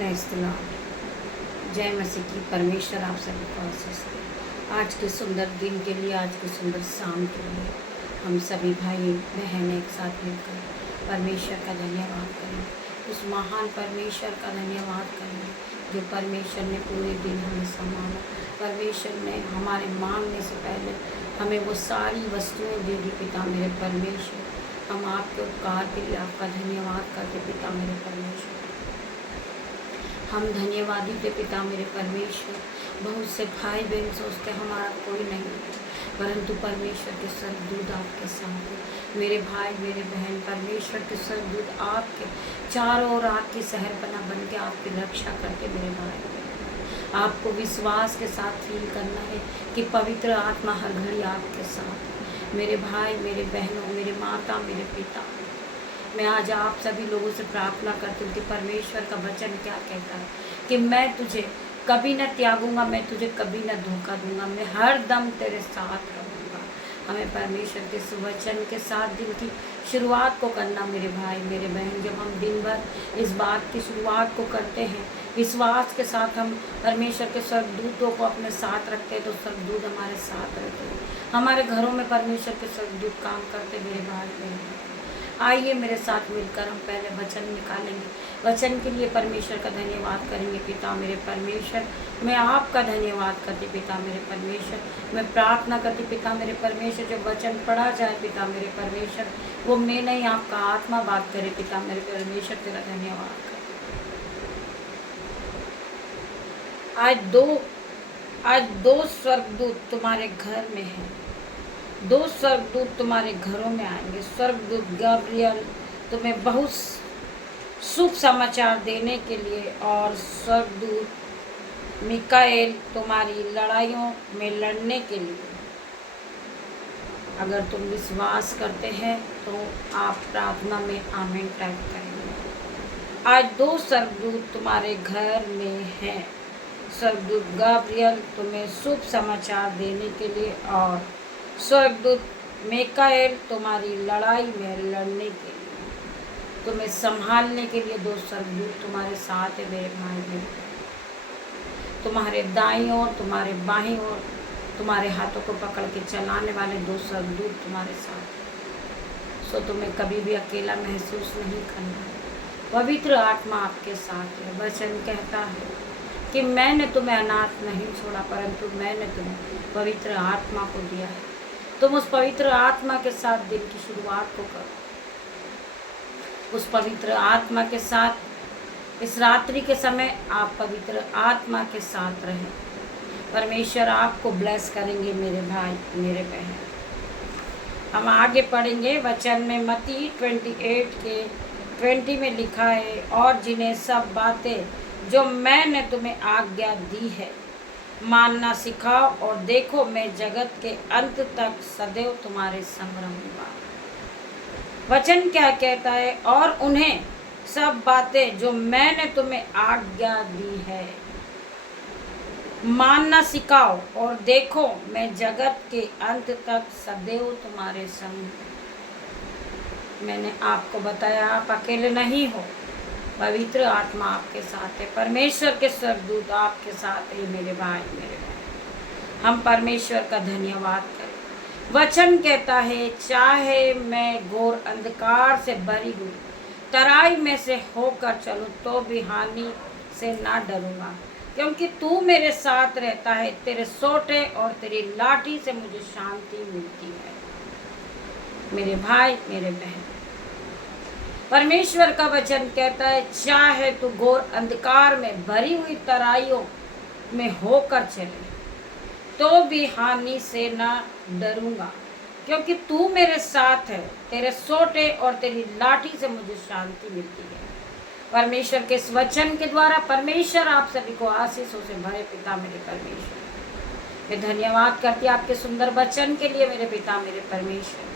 Praise the Lord. जय मसीह की। परमेश्वर आप सभी को आशीष दे। आज के सुंदर दिन के लिए, आज के सुंदर शाम के लिए हम सभी भाई बहन एक साथ मिलकर परमेश्वर का धन्यवाद करें। उस महान परमेश्वर का धन्यवाद करें जो परमेश्वर ने पूरे दिन हमें संभाला। परमेश्वर ने हमारे मांगने से पहले हमें वो सारी वस्तुएं दे दी। पिता मेरे परमेश्वर, हम आपके उपकार के लिए आपका धन्यवाद करते। पिता मेरे परमेश्वर, हम धन्यवादी थे। पिता मेरे परमेश्वर, बहुत से भाई बहन सोचते हमारा कोई नहीं है, परंतु परमेश्वर के स्वर्गदूत आपके साथ है। मेरे भाई मेरे बहन, परमेश्वर के स्वर्गदूत आपके चारों ओर आपकी शहरपनाह बन के आपकी रक्षा करते। मेरे भाई बहन, आपको विश्वास के साथ फील करना है कि पवित्र आत्मा हर घड़ी आपके साथ है। मेरे भाई मेरे बहनों, मेरे माता मेरे पिता, मैं आज आप सभी लोगों से प्रार्थना करती हूँ कि परमेश्वर का वचन क्या कहता है कि मैं तुझे कभी न त्यागूंगा, मैं तुझे कभी न धोखा दूंगा, मैं हर दम तेरे साथ रहूँगा। हमें परमेश्वर के इस वचन के साथ दिन की शुरुआत को करना। मेरे भाई मेरे बहन, जब हम दिन भर इस बात की शुरुआत को करते हैं, विश्वास के साथ हम परमेश्वर के स्वर्गदूतों को अपने साथ रखते हैं, तो स्वर्गदूत हमारे साथ रहते हैं। हमारे घरों में परमेश्वर के स्वर्गदूत काम करते। मेरे भाई मेरे बहन, आइए मेरे साथ मिलकर हम पहले वचन निकालेंगे। वचन के लिए परमेश्वर का धन्यवाद करेंगे। पिता मेरे परमेश्वर, मैं आपका धन्यवाद करती। पिता मेरे परमेश्वर, मैं प्रार्थना करती। पिता मेरे परमेश्वर, जो वचन पढ़ा जाए पिता मेरे परमेश्वर, वो मैं नहीं आपका आत्मा बात करे। पिता मेरे परमेश्वर, तेरा धन्यवाद कर। आज दो स्वर्गदूत तुम्हारे घर में हैं। दो स्वर्गदूत तुम्हारे घरों में आएंगे। स्वर्गदूत गब्रियल तुम्हें बहुत शुभ समाचार देने के लिए, और स्वर्गदूत मिकाएल तुम्हारी लड़ाइयों में लड़ने के लिए। अगर तुम विश्वास करते हैं तो आप प्रार्थना में आमीन टाइप करेंगे। आज दो स्वर्गदूत तुम्हारे घर में हैं। स्वर्गदूत गब्रियल तुम्हें शुभ समाचार देने के लिए, और स्वर्गदूत मिकाएल तुम्हारी लड़ाई में लड़ने के लिए, तुम्हें संभालने के लिए दो स्वर्गदूत तुम्हारे साथ है। मेरे भाई मेरे, तुम्हारे दाईं ओर तुम्हारे बाईं ओर तुम्हारे हाथों को पकड़ के चलाने वाले दो स्वर्गदूत तुम्हारे साथ है। सो तुम्हें कभी भी अकेला महसूस नहीं करना है। पवित्र आत्मा आपके साथ है। वचन कहता है कि मैंने तुम्हें अनाथ नहीं छोड़ा, परंतु मैंने तुम्हें पवित्र आत्मा को दिया है। तुम उस पवित्र आत्मा के साथ दिन की शुरुआत को करो। उस पवित्र आत्मा के साथ इस रात्रि के समय आप पवित्र आत्मा के साथ रहें। परमेश्वर आपको ब्लेस करेंगे। मेरे भाई मेरे बहन, हम आगे पढ़ेंगे वचन में। मत्ती 28 के 20 में लिखा है, और जिन्हें सब बातें जो मैंने तुम्हें आज्ञा दी है मानना सिखाओ, और देखो मैं जगत के अंत तक सदैव तुम्हारे संग रहूंगा। वचन क्या कहता है? और उन्हें सब बातें जो मैंने तुम्हें आज्ञा दी है मानना सिखाओ, और देखो मैं जगत के अंत तक सदैव तुम्हारे संग। मैंने आपको बताया आप अकेले नहीं हो। पवित्र आत्मा आपके साथ है। परमेश्वर के स्वर्गदूत आपके साथ है। मेरे भाई मेरे बहन, हम परमेश्वर का धन्यवाद करें। वचन कहता है, चाहे मैं घोर अंधकार से भरी हुई तराई में से होकर चलूं तो भी हानि से ना डरूंगा, क्योंकि तू मेरे साथ रहता है। तेरे सोटे और तेरी लाठी से मुझे शांति मिलती है। मेरे भाई मेरे बहन, परमेश्वर का वचन कहता है, चाहे तू घोर अंधकार में भरी हुई तराइयों में होकर चले तो भी हानि से ना डरूंगा, क्योंकि तू मेरे साथ है। तेरे सोटे और तेरी लाठी से मुझे शांति मिलती है। परमेश्वर के इस वचन के द्वारा परमेश्वर आप सभी को आशीषों से भरे। पिता मेरे परमेश्वर, मैं धन्यवाद करती आपके सुंदर वचन के लिए। मेरे पिता मेरे परमेश्वर,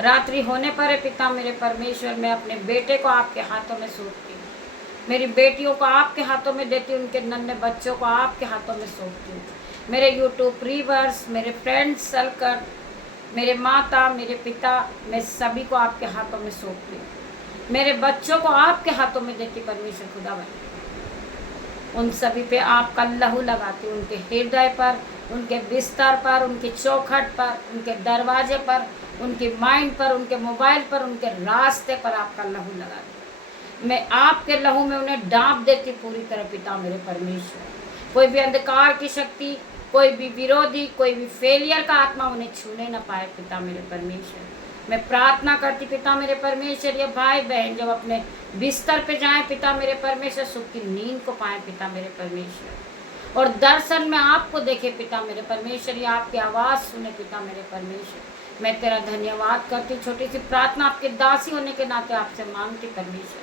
रात्रि होने पर है पिता मेरे परमेश्वर, मैं अपने बेटे को आपके हाथों में सौंपती हूँ। मेरी बेटियों को आपके हाथों में देती हूँ। उनके नन्हे बच्चों को आपके हाथों में सौंपती हूँ। मेरे यूट्यूब व्यूअर्स, मेरे फ्रेंड्स सर्कल, मेरे माता मेरे पिता, मैं सभी को आपके हाथों में सौंपती हूँ। मेरे बच्चों को आपके हाथों में देती परमेश्वर खुदावन। उन सभी पे आपका लहू लगाती हूँ, उनके हृदय पर, उनके बिस्तर पर, उनकी चौखट पर, उनके दरवाजे पर, उनकी माइंड पर, उनके मोबाइल पर, उनके रास्ते पर आपका लहू लगाती हूँ। मैं आपके लहू में उन्हें डांप देती पूरी तरह पिता मेरे परमेश्वर। कोई भी अंधकार की शक्ति, कोई भी विरोधी, कोई भी फेलियर का आत्मा उन्हें छूने ना पाए पिता मेरे परमेश्वर। मैं प्रार्थना करती पिता मेरे परमेश्वर, ये भाई बहन जब अपने बिस्तर पे जाएं पिता मेरे परमेश्वर, सुख की नींद को पाएं पिता मेरे परमेश्वर, और दर्शन में आपको देखे पिता मेरे परमेश्वर, ये आपकी आवाज़ सुने पिता मेरे परमेश्वर। मैं तेरा धन्यवाद करती, छोटी सी प्रार्थना आपके दासी होने के नाते आपसे मांगती परमेश्वर,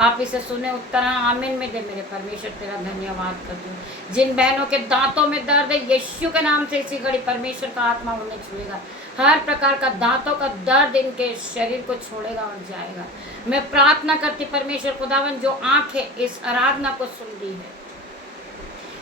आप इसे सुने, उत्तर आमीन में दे मेरे परमेश्वर। तेरा धन्यवाद करती हूँ। जिन बहनों के दांतों में दर्द है, यीशु के नाम से इसी घड़ी परमेश्वर का आत्मा उन्हें छुएगा। हर प्रकार का दांतों का दर्द इनके शरीर को छोड़ेगा और जाएगा। मैं प्रार्थना करती परमेश्वर खुदावन, जो आंखें इस आराधना को सुन रही है,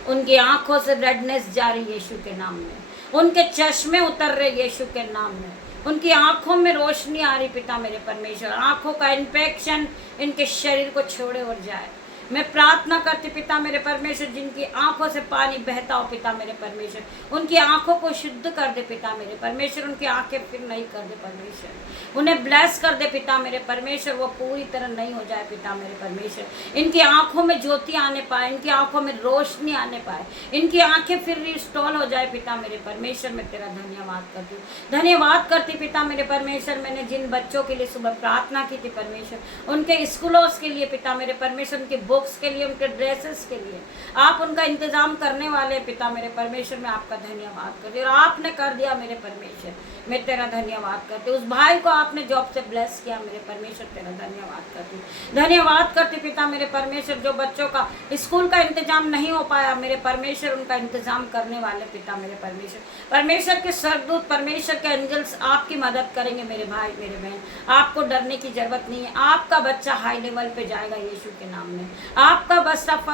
उनकी आंखों से रेडनेस जा रही यीशु के नाम में, उनके चश्मे उतर रहे यीशु के नाम में, उनकी आंखों में रोशनी आ रही पिता मेरे परमेश्वर, आंखों का इन्फेक्शन इनके शरीर को छोड़े और जाए। मैं प्रार्थना करती पिता मेरे परमेश्वर, जिनकी आंखों से पानी बहता हो पिता मेरे परमेश्वर, उनकी आंखों को शुद्ध कर दे पिता मेरे परमेश्वर, उनकी आंखें फिर नहीं कर दे परमेश्वर, उन्हें ब्लेस कर दे पिता मेरे परमेश्वर, वो पूरी तरह नहीं हो जाए पिता मेरे परमेश्वर, इनकी आंखों में ज्योति आने पाए, इनकी आंखों में रोशनी आने पाए, इनकी आंखें फिर रिस्टोर हो जाए पिता मेरे परमेश्वर। मैं तेरा धन्यवाद करती हूँ, धन्यवाद करती पिता मेरे परमेश्वर। मैंने जिन बच्चों के लिए सुबह प्रार्थना की थी परमेश्वर, उनके स्कूलों के लिए पिता मेरे परमेश्वर, उनके बुक्स के लिए, उनके ड्रेसेस के लिए आप उनका इंतजाम करने वाले पिता मेरे परमेश्वर, मैं आपका धन्यवाद करती हूँ। और आपने कर दिया मेरे परमेश्वर, मैं तेरा धन्यवाद करती हूँ। उस भाई को आपने जॉब से ब्लेस किया मेरे परमेश्वर, तेरा धन्यवाद करती हूँ। धन्यवाद करती पिता मेरे परमेश्वर, जो बच्चों का स्कूल का इंतजाम नहीं हो पाया मेरे परमेश्वर, उनका इंतजाम करने वाले पिता मेरे परमेश्वर, परमेश्वर के स्वर्गदूत, परमेश्वर के एंजल्स आपकी मदद करेंगे मेरे भाई मेरे बहन। आपको डरने की जरूरत नहीं है, आपका बच्चा हाई लेवल पे जाएगा यीशु के नाम में, आपका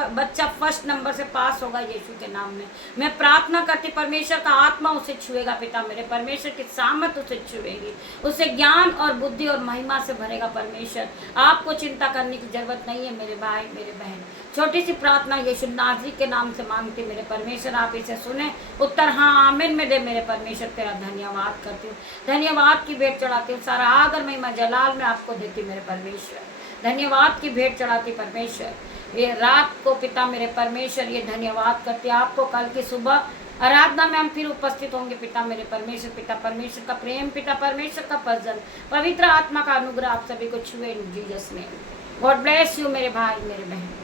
बच्चा फर्स्ट नंबर से पास होगा यीशु के नाम में। मैं प्रार्थना करती परमेश्वर का आत्मा उसे छुएगा पिता मेरे परमेश्वर, की सामत उसे छुएगी, उसे ज्ञान और बुद्धि और महिमा से भरेगा परमेश्वर। आपको चिंता करने की जरूरत नहीं है मेरे भाई मेरे बहन। छोटी सी प्रार्थना यीशु नाज़री के नाम से मांगती मेरे परमेश्वर, आप इसे सुने, उत्तर हाँ आमीन में दे मेरे परमेश्वर। तेरा धन्यवाद करती हूँ, धन्यवाद की भेंट चढ़ाती हूँ, सारा आदर महिमा जलाल में आपको देती मेरे परमेश्वर, धन्यवाद की भेंट चढ़ाती परमेश्वर। ये रात को पिता मेरे परमेश्वर ये धन्यवाद करते, आपको कल की सुबह आराधना में हम फिर उपस्थित होंगे पिता मेरे परमेश्वर। पिता परमेश्वर का प्रेम, पिता परमेश्वर का फजल, पवित्र आत्मा का अनुग्रह आप सभी को छुए इन Jesus name. God bless you मेरे भाई मेरे बहन।